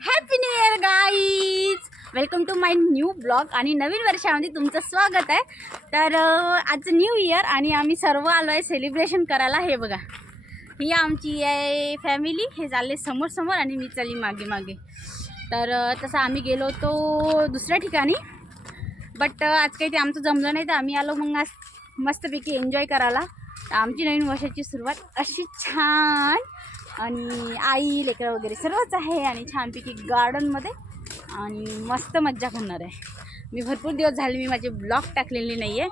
Happy new year guys welcome to my new blog आणि नवीन वर्षामध्ये तुमचं स्वागत आहे. तर आजचं न्यू इयर आणि आम्ही सर्व आलो आहे सेलिब्रेशन करायला. हे बघा. ही आमची आहे फॅमिली हे चालले समोर समोर आणि मी चालली मागे मागे. तर तसं आम्ही गेलो होतो दुसऱ्या ठिकाणी. बट आज काही ते आमचं जमलं नाही तर आम्ही आलो मग आज मस्तपैकी एन्जॉय करायला. तर आमची नवीन वर्षाची सुरुवात अशी छान आणि आई लेकरं वगैरे सर्वच आहे आणि छानपैकी गार्डनमध्ये आणि मस्त मज्जा करणार आहे. मी भरपूर दिवस झाले मी माझे ब्लॉग टाकलेले नाही आहे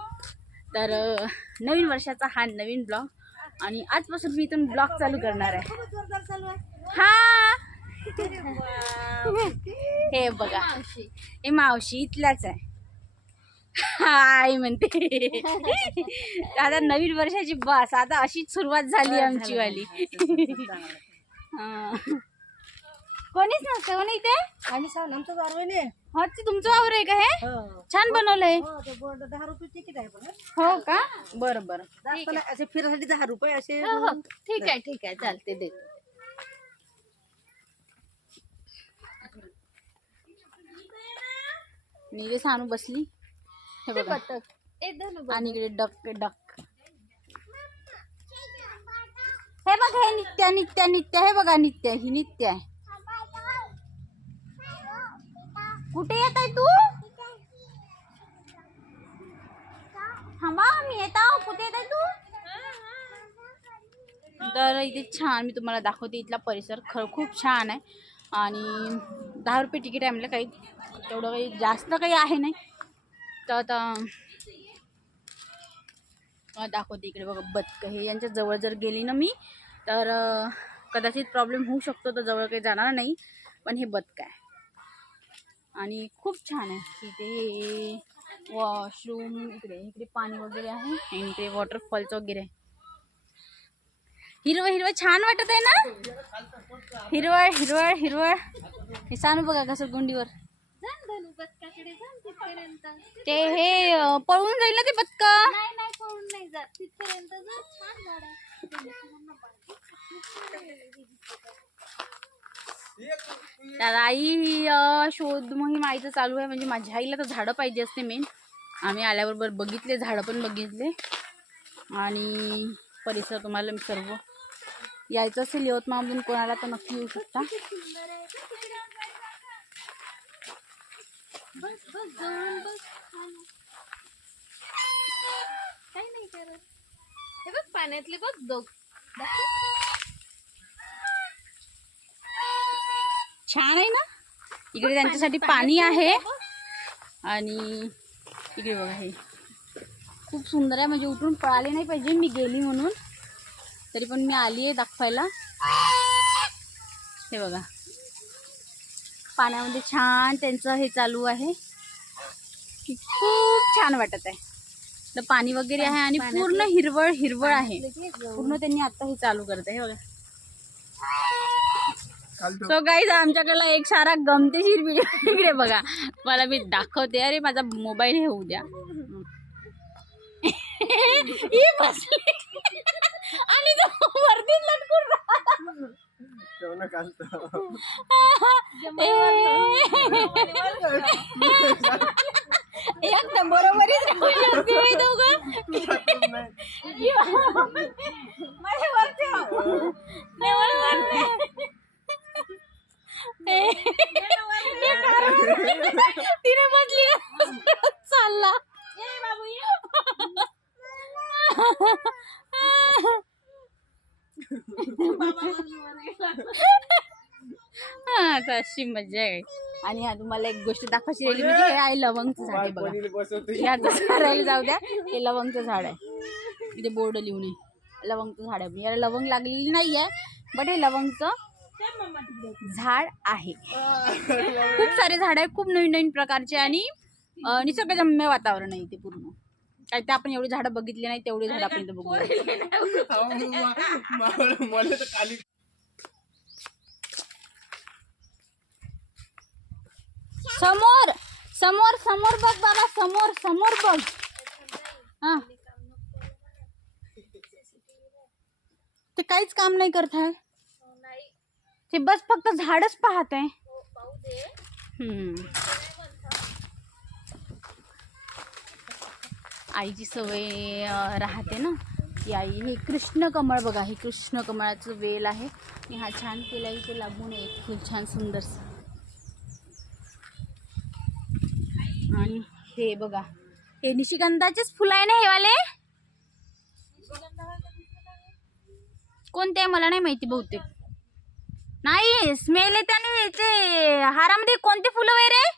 तर नवीन वर्षाचा हा नवीन ब्लॉग. आणि आजपासून मी इथून ब्लॉग चालू करणार आहे. हा! हे बघा. हे मावशी इथल्याच आहे. हाय म्हणते. आता नवीन वर्षाची बस आता अशीच सुरुवात झाली आमची वाली. हा. कोणीच नसतं कोणी इथे? आम्ही सांग आमचं ना. हा ते तुमचं वावर आहे का हे? हो. छान बनवलंय. हो, बोर्ड दहा रुपये तिकीट आहे हो का? बरं बरं. जास्त नाही असे फिरासाठी दहा रुपये असे ठीक आहे ठीक आहे. चालते दे. निघे सानू बसली. हे बघा. आणि इकडे डक डक. हे बघ हे नित्या नित्या नित्या. हे बघा नित्या ही नित्या आहे. कुठे येत आहे तू? थांबा मी येत आहो. कुठे येत आहे तू? तर इथे छान मी तुम्हाला दाखवते. इथला परिसर खरं खूप छान आहे. आणि दहा रुपये तिकीट आहे म्हणलं काही. तेवढं काही जास्त काही आहे नाही. तर आता दाखवते इकडे बघा बदकं हे. यांच्या जवळ जर गेली ना मी तर कदाचित प्रॉब्लेम होऊ शकतो तर जवळ काही जाणार नाही. पण हे बदकं आहे. आणि खूप छान आहे. इथे वॉशरूम इकडे इकडे पाणी वगैरे आहे. आणि इकडे वॉटरफॉल्स वगैरे आहे. हिरवं हिरवं छान वाटत आहे ना? हिरवळ हिरवळ हिरवळ. हे सांग बघा कसं गुंडीवर. ते हे अं, पळून जाईल ना ते बदक? तर आई अं, शोध मोहीम आईचं चालू आहे. म्हणजे माझ्या आईला तर झाडं पाहिजे असते मेन आम्ही आल्याबरोबर बघितले झाडं पण बघितले. आणि परिसर तुम्हाला मी सर्व यायचं असेल यवतमाळमधून कोणाला तर नक्की येऊ शकता. काही नाही करत. हे बघ पाण्यातले बघ दोघ. छान आहे ना? इकडे त्यांच्यासाठी पाणी आहे. आणि इकडे बघा हे. खूप सुंदर आहे म्हणजे उठून पळाले नाही पाहिजे. मी गेली म्हणून. तरी पण मी आली आहे दाखवायला. हे बघा. पाण्यामध्ये छान त्यांचं हे चालू आहे. की खूप छान वाटत आहे. तर पाणी वगैरे आहे आणि पूर्ण हिरवळ हिरवळ आहे. पूर्ण त्यांनी आता हे चालू करत आहे हे बघा. सो गाईज आमच्याकडला एक सारा गमतीशीर व्हिडिओ इकडे बघा. मला मी दाखवते. अरे माझा मोबाईल हे होऊ द्या. ही आणि तो वरती लटकून राहिला. एक बरोबरीच राहू शकते हे. हे. तिने बसली ना चालला हा अशी मजा आहे. आणि हा तुम्हाला एक गोष्ट दाखवायची राहिली म्हणजे हे आहे लवंगचं झाड आहे बघा. या राहायला जाऊ द्या हे लवंगचं झाड आहे. इथे बोर्ड लिहून आहे लवंगचं झाड आहे. पण याला लवंग लागलेली नाही आहे बट हे लवंगचं झाड आहे. खूप सारे झाड आहे खूप नवीन नवीन प्रकारचे आणि निसर्गजम्य वातावरण आहे इथे पूर्ण. काय ते आपण एवढी झाडं बघितली नाही तेवढी झाडं आपण इथे बघू मला तर खाली समोर समोर समोर बघ बाबा समोर समोर बघ. हा. ते काहीच काम नाही करत आहे. ते बस फक्त झाडच पाहत आहे. आईची सवय राहते ना. ती आई हे कृष्ण कमळ बघा हे कृष्ण कमळाचं वेल आहे. मी हा छान केला इथे लागून एक फुल छान सुंदरसं आणि हे बघा हे निशिगंधाचेच फुलं आहे ना हे वाले? कोणते आहे मला नाही माहिती बहुतेक. नाही स्मेल येते आणि याचे. हारामध्ये कोणते फुलं वगैरे रे?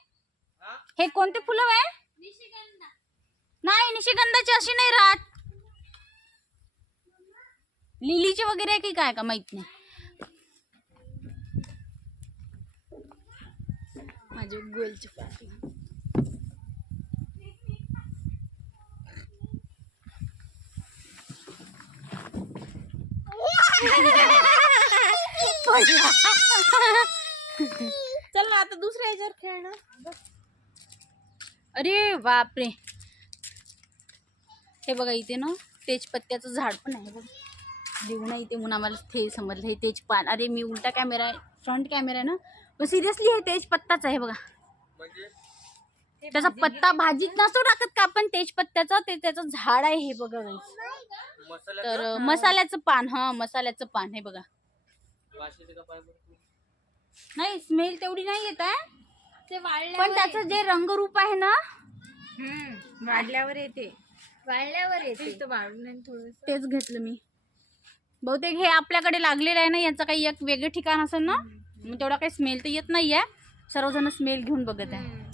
हे कोणते फुलं आहे? नाही निशिगंधाची अशी नाही राहत. लिलीची वगैरे आहे की काय का माहीत नाही? माझे गोलची पाठी. चल ना आता दुसऱ्या ह्याच्यावर खेळ ना अरे बापरे. हे बघा इथे ना तेजपत्त्याचं झाड पण आहे बघ. देऊ ना इथे म्हणून आम्हाला ते समजलं हे तेजपान. अरे मी उलटा कॅमेरा आहे फ्रंट कॅमेरा आहे ना. पण सिरियसली हे तेजपत्ताच आहे बघा. त्याचा पत्ता भाजीत नसतो टाकत का आपण? तेजपत्त्याचं ते त्याचं झाड आहे हे बघा. तर मसाल्याचं पान हा मसाल्याचं पान हे बघा. नाही स्मेल तेवढी नाही येत आहे ते वाळल्या पण त्याचं जे रंगरूप आहे ना वाढल्यावर येते. वाळल्यावर येते. इथं वाळून आणि थोडस. तेच घेतलं मी. बहुतेक हे आपल्याकडे लागलेलं आहे ना याचं काही एक वेगळं ठिकाण असेल ना मग तेवढा काही स्मेल तर येत नाही आहे सर्वजण स्मेल घेऊन बघत आहे.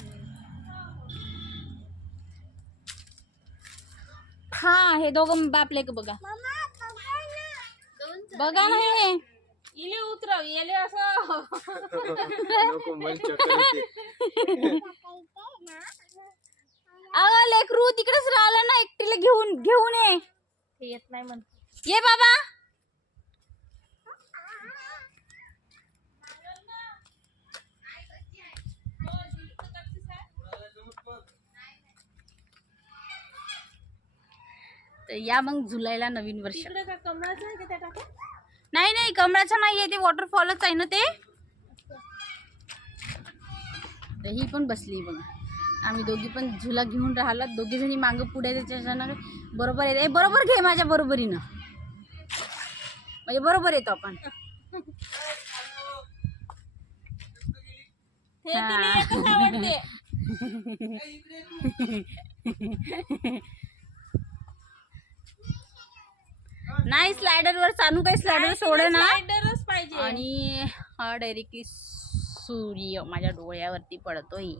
हा हे दोघं बापले का बघा. बघा ना हे. इले उतरव असं. अगं लेकरू तिकडेच राहिलं ना एकटीला घेऊन घेऊन ये. ते येत नाही म्हणतो. ये बाबा. तर या मग झुलायला नवीन वर्ष. तिकडे का कमळाचं आहे का त्या टाका नाही नाही कमळाचं नाही आहे ते वॉटरफॉलच आहे ना ते? तर ही पण बसली बघा. आम्ही दोघी पण झुला घेऊन राहिला. दोघी जणी मागं पुढे त्याच्यानं बरोबर येते बरोबर घे माझ्या बरोबरीनं. म्हणजे बरोबर येतो आपण. नाही स्लायडर वर चालू काही स्लायडर सोडे ना. पाहिजे. आणि हा डायरेक्टली सूर्य माझ्या डोळ्यावरती पडतोय.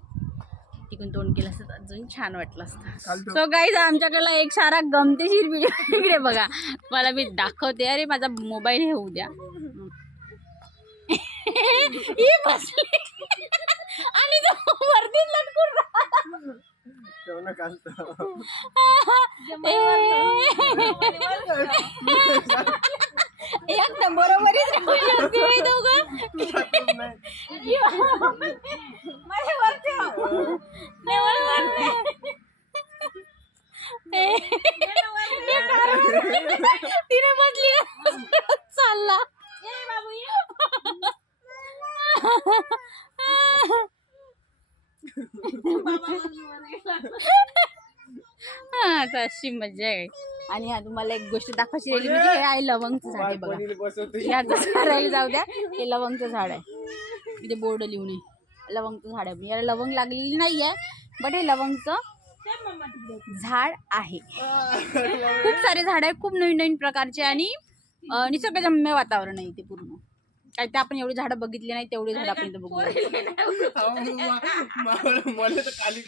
तिकडून तोंड केलं असतं अजून छान वाटलं असतं. सो गाईज आमच्याकडला एक सारा गमतीशीर व्हिडिओ इकडे बघा. मला मी दाखवते. अरे माझा मोबाईल हे होऊ द्या. बसली. आणि तो वरती लटकून. एकदम बरोबरीच राहू शकते दोघं. हा तर अशी मजा आहे. आणि हा तुम्हाला एक गोष्ट दाखवायची राहिली म्हणजे हे आहे लवंगचं झाड आहे बघा. बसवते. याचं करायला जाऊ द्या हे लवंगचं झाड आहे. इथे बोर्ड लिहून आहे लवंगचं झाड आहे. याला लवंग लागलेली नाही आहे बट हे लवंगचं झाड आहे. खूप सारे झाड आहे खूप नवीन नवीन प्रकारचे आणि निसर्गजम्य वातावरण आहे इथे पूर्ण. काय ते आपण एवढी झाडं बघितली नाही तेवढी झाडं आपण इथे बघू मला तर खाली